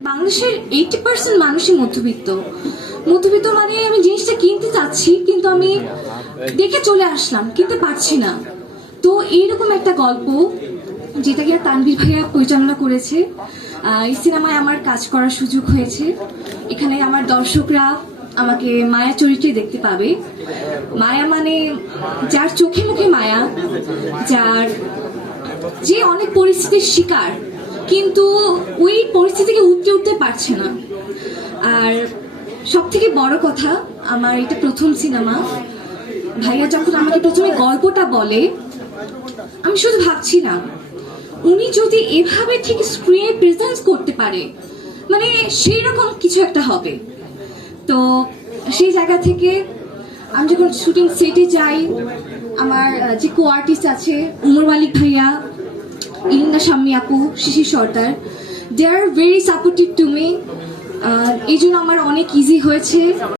বাংলাদেশের eighty percent মানুষই মধ্যবিত্ত। মধ্যবিত্ত মানে আমি জিনিসটা কিনতে চাচ্ছি, কিন্তু আমি দেখে চলে আসলাম, কিনতে পারছি না। তো এইরকম একটা গল্প, যেটা কিনা তানভীর ভাইয়া পরিচালনা করেছে। এই সিনেমায় আমার কাজ করার সুযোগ হয়েছে। এখানে আমার দর্শকরা আমাকে মায়া চরিত্রে দেখতে পাবে। মায়া মানে যার চোখে মুখে মায়া, যার যে অনেক পরিস্থিতির শিকার কিন্তু ওই পরিস্থিতি থেকে উঠতে উঠতে পারছে না। আর সব থেকে বড় কথা, আমার এটা প্রথম সিনেমা। ভাইয়া যখন আমাকে প্রথমে গল্পটা বলে, আমি শুধু ভাবছি না, উনি যদি এভাবে ঠিক স্ক্রিনে প্রেজেন্স করতে পারে মানে সেই রকম কিছু একটা হবে। তো সেই জায়গা থেকে আমি যখন শুটিং সেটে যাই, আমার যে কো আর্টিস্ট আছে, উমর মালিক ভাইয়া ইলিন্দা শাম্মী আপু, Shishir Sardar. They are very supportive to me এই জন্য আমার অনেক ইজি হয়েছে।